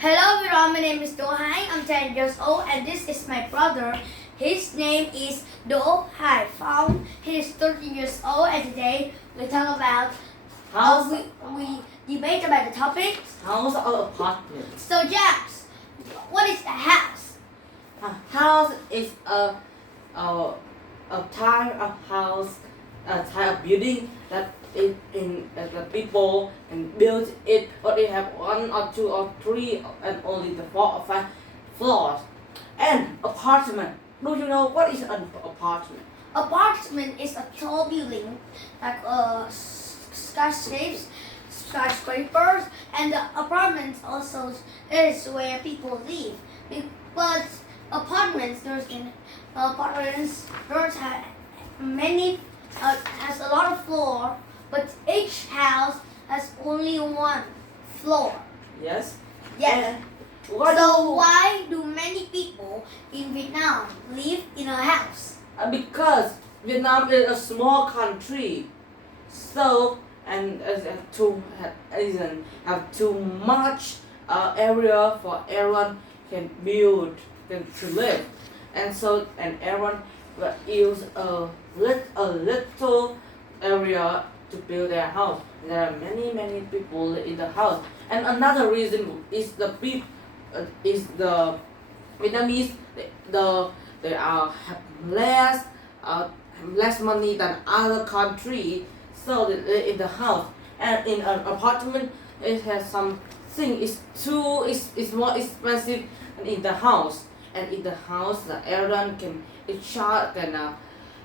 Hello everyone, my name is Do Hai. I'm 10 years old and this is my brother. His name is Do Hai Phong. He is 13 years old and today we talk about House, we debate about the topic. house or apartment? So James, what is a house? A house is a type of house, a type of building that the people can build it, or they have one or two or three and only the 4 or 5 floors. And apartment. Do you know what is an apartment? Apartment is a tall building like skyscrapers, and the apartment also is where people live. But apartments there's have many has a lot of floor, but each house has only one floor. Yes. Yes. And what So why do many people in Vietnam live in a house? Because Vietnam is a small country, so and have too much area for everyone can build to live, and so everyone will use a little area to build their house. There are many people in the house, and another reason is the Vietnamese they have less money than other country, so they live in the house. And in an apartment, it has something is more expensive than in the house. And in the house, the everyone can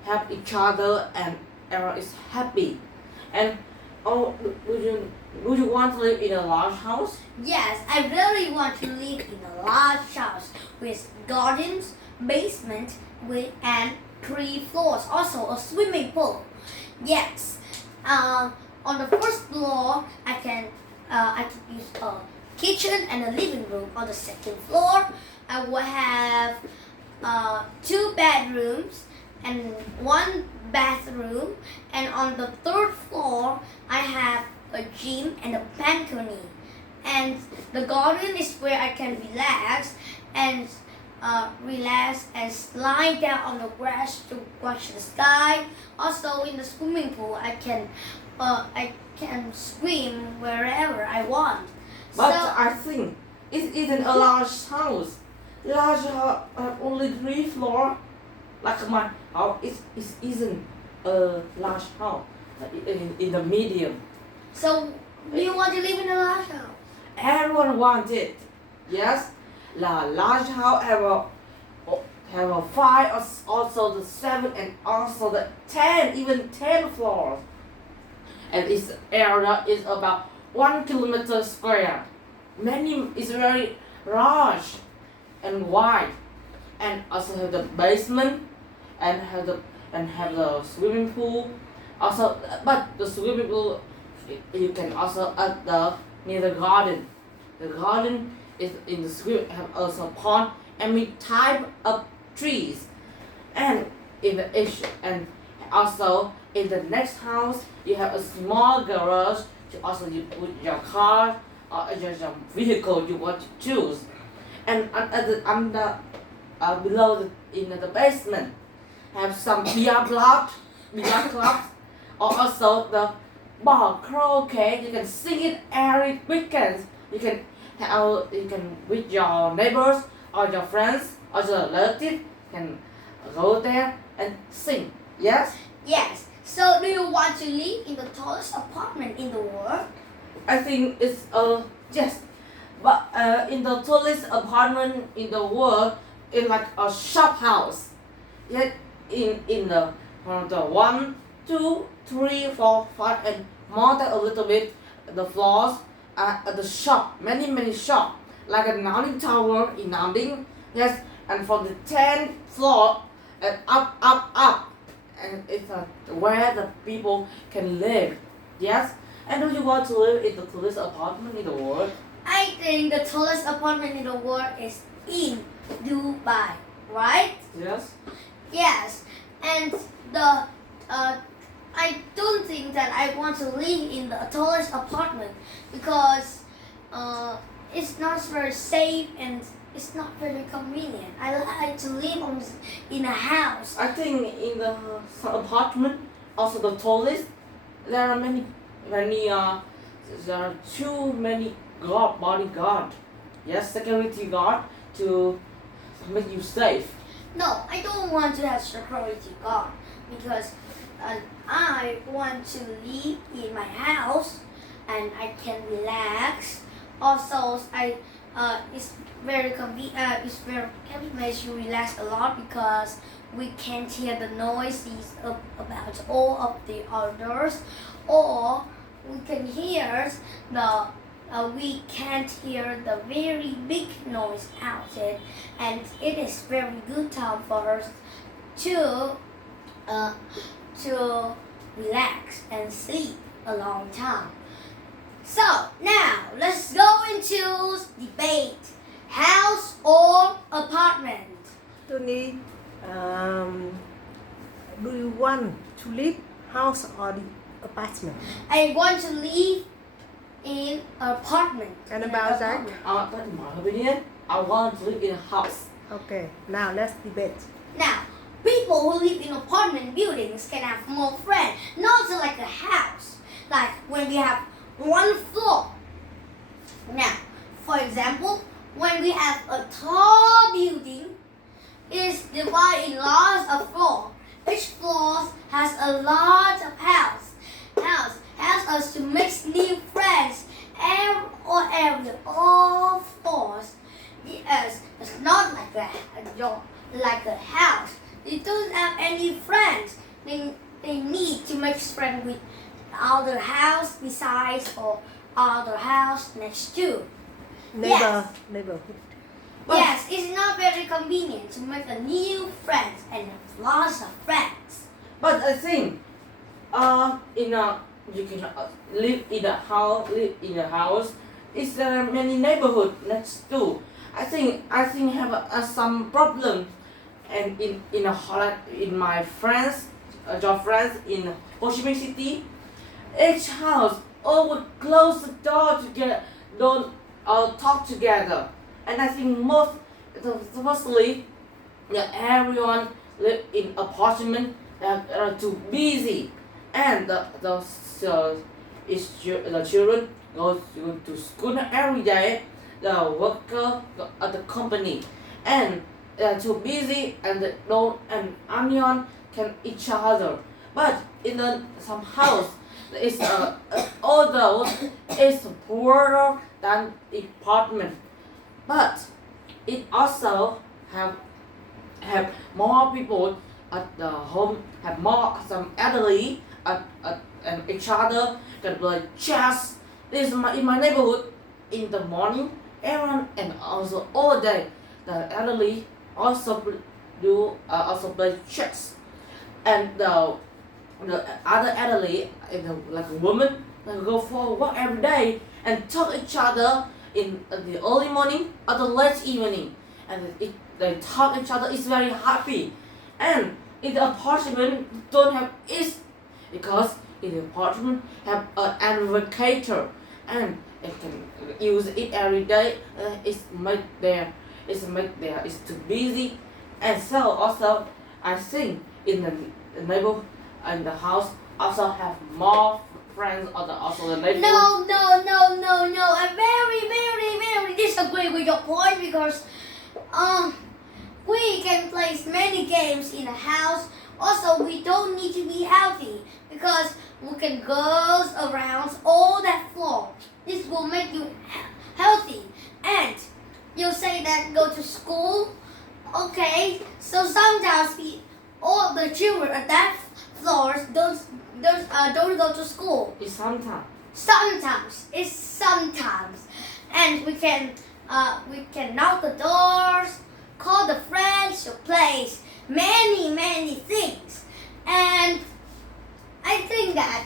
help each other, and everyone is happy. And do you want to live in a large house? Yes, I really want to live in a large house with gardens, basement, and 3 floors. Also a swimming pool. Yes. On the first floor, I can use a kitchen and a living room. On the second floor, I will have 2 bedrooms and 1 bathroom. And on the third floor, I have a gym and a balcony. And the garden is where I can relax and lie down on the grass to watch the sky. Also in the swimming pool, I can swim wherever I want. But So, I think it isn't a large house. Large house have only 3 floors. Like my house, it isn't a large house. In the medium. so do you want to live in a large house? Everyone wants it. Yes, the large house have a 5, also the 7, and also the 10, even 10 floors. And its area is about 1 kilometer square. It's very large and wide, and also have the basement and have the swimming pool. Also, but the swimming pool you can also add near the garden. The garden is in the swimming have also pond and with type of trees, and in the edge, and also in the next house you have a small garage to also you put your car or your vehicle you want to choose, and under below in the basement have some beer clubs, or also the bar karaoke. You can sing it every weekend. You can with your neighbors or your friends or your relatives can go there and sing. Yes. Yes. So do you want to live in the tallest apartment in the world? I think it's yes, but in the tallest apartment in the world, it's like a shop house. Yet in the from the 1, 2, 3, 4, 5, and more than a little bit, the floors at the shop, many shop, like a Nam Tower in Nam Ding. Yes, and from the 10th floor and up, and it's where the people can live. Yes. And do you want to live in the tallest apartment in the world? I think the tallest apartment in the world is in Dubai, right? Yes. Yes, and I don't think that I want to live in the tallest apartment because it's not very safe and it's not very convenient. I like to live in a house. I think in the some apartment, also the toilets, there are there are too many bodyguard, yes, security guard to make you safe. No, I don't want to have security guard because I want to live in my house and I can relax. Also, it's very it makes you relax a lot because we can't hear the noises about all of the others, or we can hear the we can't hear the very big noise outside, and it is very good time for us to to relax and sleep a long time. So now let's go into debate: house or apartment. Tony, do you want to live house or the apartment? I want to live in apartment. And in about an that? apartment. That's my opinion. I want to live in a house. Okay, now let's debate. Now, people who live in apartment buildings can have more friends, not like a house. Like when we have one floor. Now, for example, when we have a tall building, it is divided in lots of floors. Each floor has a lot of house. House helps us to make new friends. All floors. Yes, it's not like a house. They don't have any friends. They need to make friends with other house besides or other house next to. Neighborhood. But- Yes, it's not very convenient to make a new friends and lots of friends. But I think, you can live in a house. Is there many neighborhood next to? I think have some problem, and in my friends, job friends in Ho Chi Minh City, each house all would close the door together, don't talk together, and I think mostly everyone live in apartment are too busy, and the children go to school every day. The worker at the company, and they are too busy, and they don't and onion can each other. But in some house, is although it's poorer than apartment, but it also have more people at the home, have more some elderly and each other can play chess. This in my neighborhood in the morning, everyone and also all day the elderly also also play chess, and the other elderly like a woman they go for work every day and talk each other in the early morning or the late evening, and they talk each other. It's very happy, and in the apartment don't have it because in the apartment have an advocator, and it can use it every day. It's too busy, and so also I think in the neighbor in the house also have more friends or also the neighbor. No. I very disagree with your point because we can play many games in a house. Also, we don't need to be healthy because we can go around all that floor. This will make you healthy. And you say that go to school. Okay, so sometimes all the children at that floor don't go to school. It's sometimes. It's sometimes, and we can knock the doors, call the friends to play many things, and I think that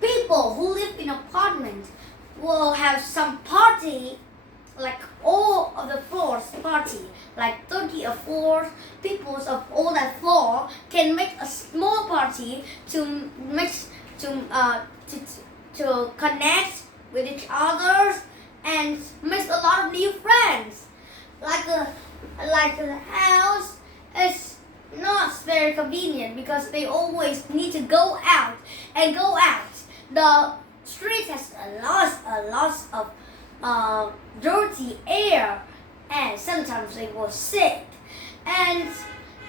people who live in apartment will have some party, like all of the floors party, like 30 or 4 people of all that floor can make a small party to mix to connect with each other and make friends. Like a house is not very convenient because they always need to go out and go out. The street has a lot of dirty air, and sometimes they will sick. And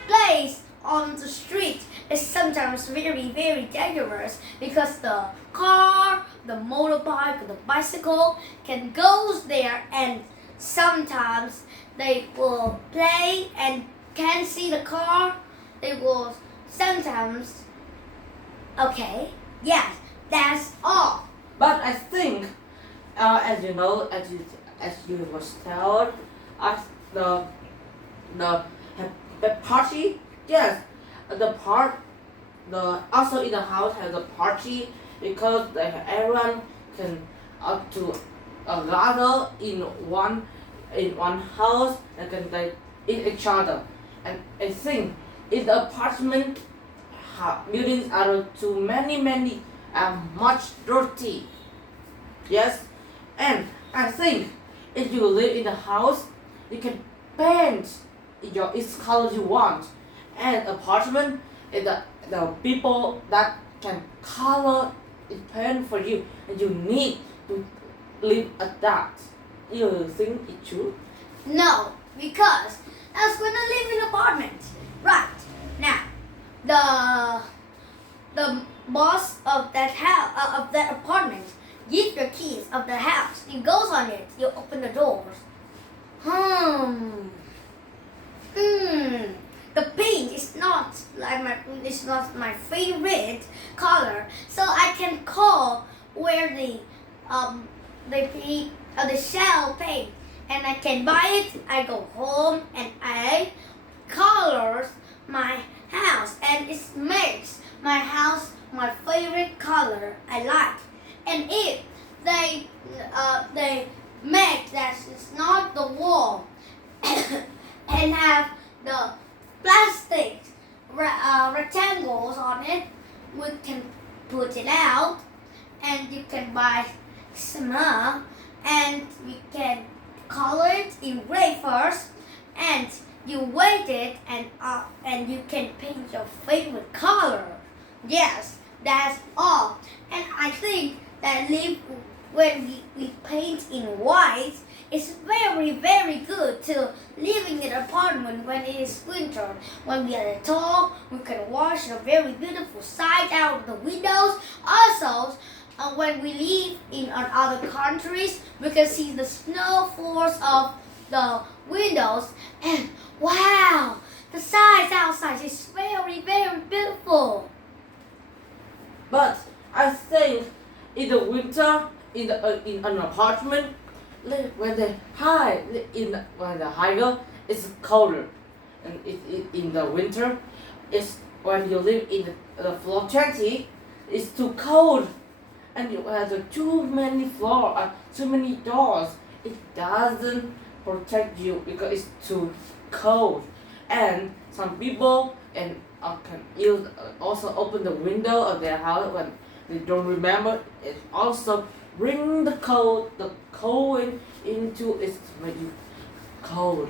place on the street is sometimes very dangerous because the car, the motorbike, the bicycle can go there, and sometimes they will play and can't see the car. They will sometimes. Okay, yes, that's all. But I think, as you know, as you was told, as the party, yes, the also in the house has a party because everyone can to gather in one house and can they eat each other. And I think if the apartment buildings are too many much dirty. Yes, and I think if you live in the house, you can paint its color you want. And apartment is the people that can color it paint for you, and you need to live at that. You think it's true? No, because I was gonna live in an apartment. Right now, the boss of that house of that apartment gives your keys of the house. You goes on it. You open the doors. The pink is not my favorite color, so I can call where the shell paint, and I can buy it. I go home and I colors my house, and it makes my house my favorite color I like. And if they make that it's not the wall and have the plastic rectangles on it, we can put it out, and you can buy some more, and we can color it in gray first, and you wait it, and you can paint your favorite color. Yes, that's all. And I think that when we paint in white, it's very good to living in an apartment when it is winter. When we are at home, we can watch the very beautiful sight out of the windows. Also, when we live in other countries, we can see the snow falls of the windows, and wow, the sight outside is very beautiful. But I think in the winter, in an apartment, when the higher, it's colder, and in the winter, it's when you live in the floor 20, it's too cold, and you have too many too many doors. It doesn't protect you because it's too cold, and some people can also open the window of their house when they don't remember. It also bring the cold into its very cold.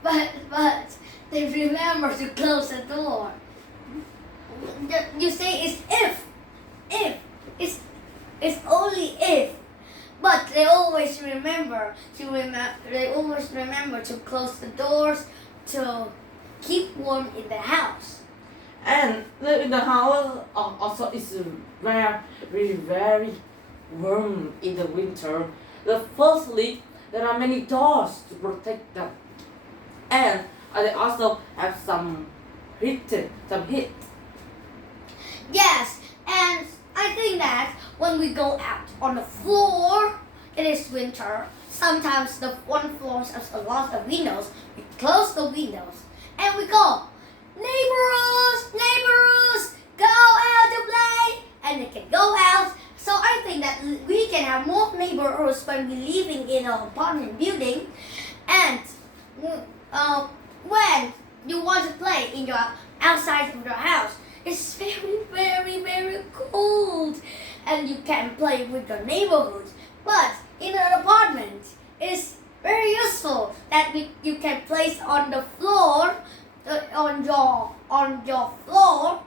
But they remember to close the door. You say it's if it's only if, but they always remember to close the doors to keep warm in the house. And live in the house also is very warm in the winter. Firstly, there are many doors to protect them, and they also have some heat. Yes, and I think that when we go out on the floor, it is winter. Sometimes the one floor has a lot of windows. We close the windows and we go, neighbors, go out to play, and they can go out. So I think that we can have more neighbors when we're living in an apartment building, and when you want to play in your outside of your house, it's very cold, and you can play with your neighborhood. But in an apartment, it's very can place on the floor, on your floor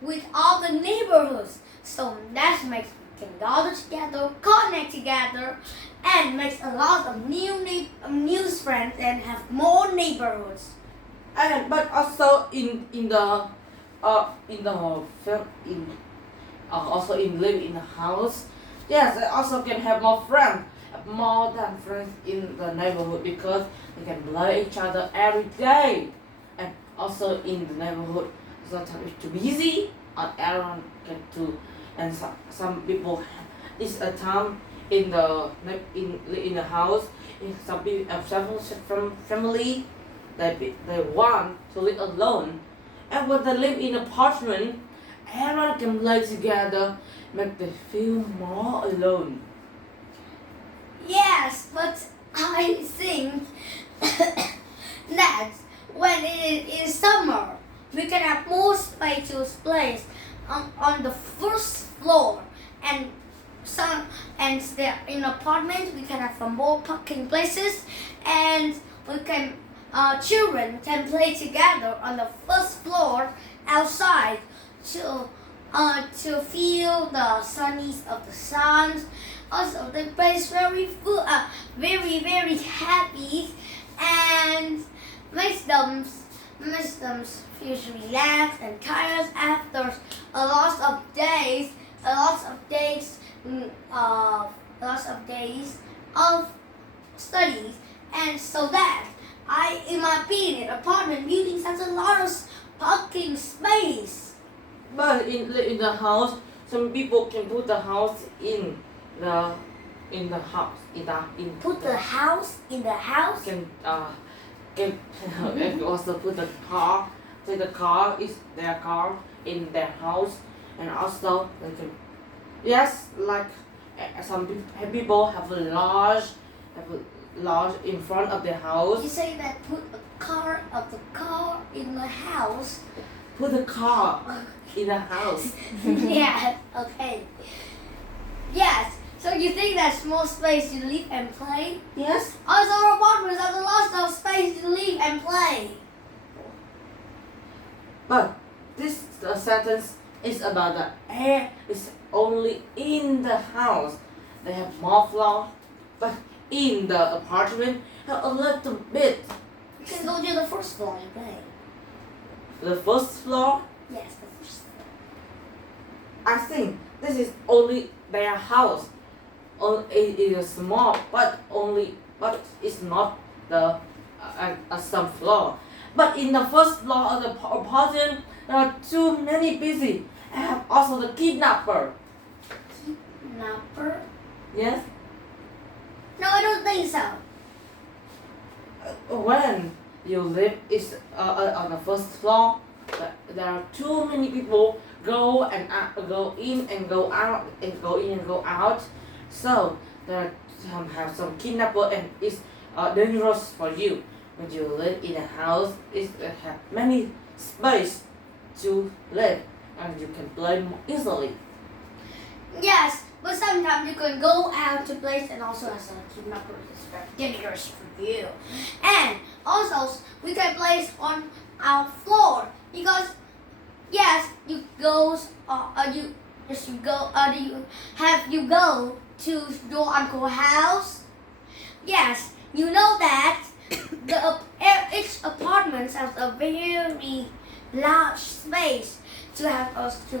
with all the neighborhoods. So that makes we can gather together, connect together, and makes a lot of new friends and have more neighborhoods. And but also in the also in living in the house, yes, I also can have more friends, more than friends in the neighborhood because they can play each other every day. And also in the neighborhood, sometimes it's too busy, and everyone get to, and some people it's a time in the house. In some people from family, they want to live alone, and when they live in apartment, everyone can play together, make them feel more alone. Yes, but I think that when it is summer, we can have more spacious place on the first floor, and in apartment we can have some more parking places, and we can children can play together on the first floor outside to feel the sunnies of the sun. Also, the place very happy and makes them feel relaxed and tired after a lot of days, of studies, and so that in my opinion, apartment buildings has a lot of parking space. But in the house, some people can put the house in the house Put the house in the house. Can and also put the car. So the car is their car in their house, and also they can, yes, like some people have a large in front of their You house. say that put a car in the house. Put the car in the house. Yeah, okay. Yes, so you think that's more space to live and play? Yes. Also, apartments have a lot of space to live and play. But this sentence is about the air is only in the house. They have more floor, but in the apartment have a little bit. You can go to the first floor and play. The first floor, Yes, the first floor. I think this is only their house. It is small, but it's not the some floor. But in the first floor of the apartment, there are too many busy. I have also the kidnapper. Kidnapper? Yes. No, I don't think so. When you live is on the first floor, there are too many people go in and go out and go in and go out. So there have some kidnapper, and it's dangerous for you. When you live in a house, it have many space to live, and you can play more easily. Yes, but sometimes you can go out to place and also as a kidnapper is very dangerous for you. And also we can place on our floor because yes, you go to your uncle's house. Yes, you know that each apartment has a very large space to have us to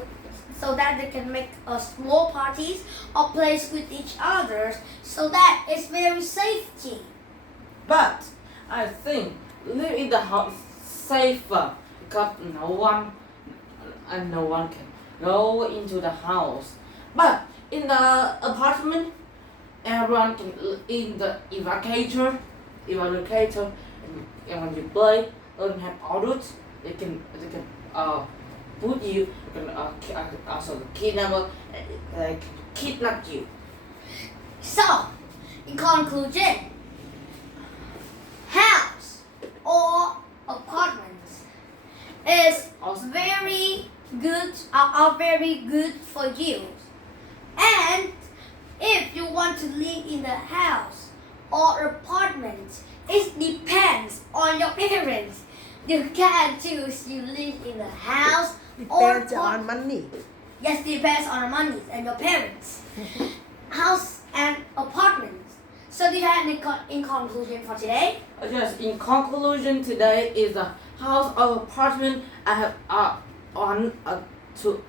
so that they can make small parties or plays with each other so that it's very safety. But I think live in the house safer because no one can go into the house. But in the apartment, everyone can in the evacuator, and when you play, don't have adults. They can put you. They can also kidnap. They can kidnap you. So, in conclusion, house or apartments is very good are very good for you. And if you want to live in the house or apartment, it's depends on your parents. You can choose you live in a house Depends or on money. yes, depends on the money and your parents. House and apartments. So do you have any in conclusion for today? Yes, in conclusion, today is a house or apartment. I have on to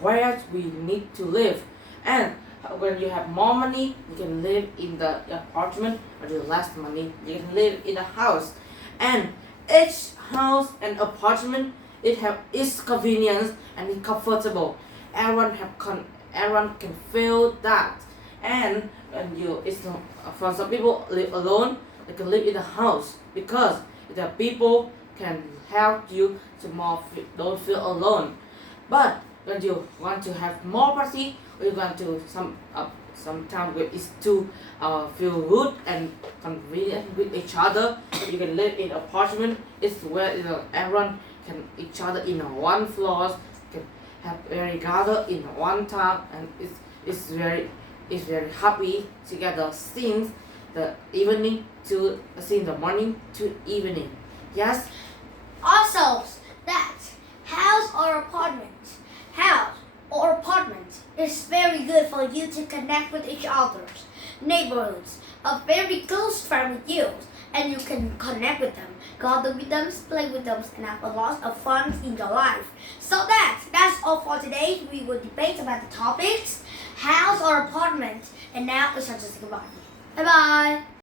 where we need to live, and when you have more money, you can live in the apartment. Or the less money, you can live in the house. And each house and apartment it have its convenience and it's comfortable. Everyone can feel that. And when for some people live alone, they can live in the house because the people can help you to don't feel alone. But when you want to have more party, or you want to sometimes is to feel good and convenient with each other, you can live in apartment. It's where everyone can each other in one floor, can have very gather in one time, and it's very happy together since the evening to since the morning to evening. Yes. Also, that house or apartment is very good for you to connect with each other's neighborhoods, a very close friend with you, and you can connect with them, gather with them, play with them, and have a lot of fun in your life. So that's all for today. We will debate about the topics, house or apartment, and now it's time to say goodbye. Bye bye.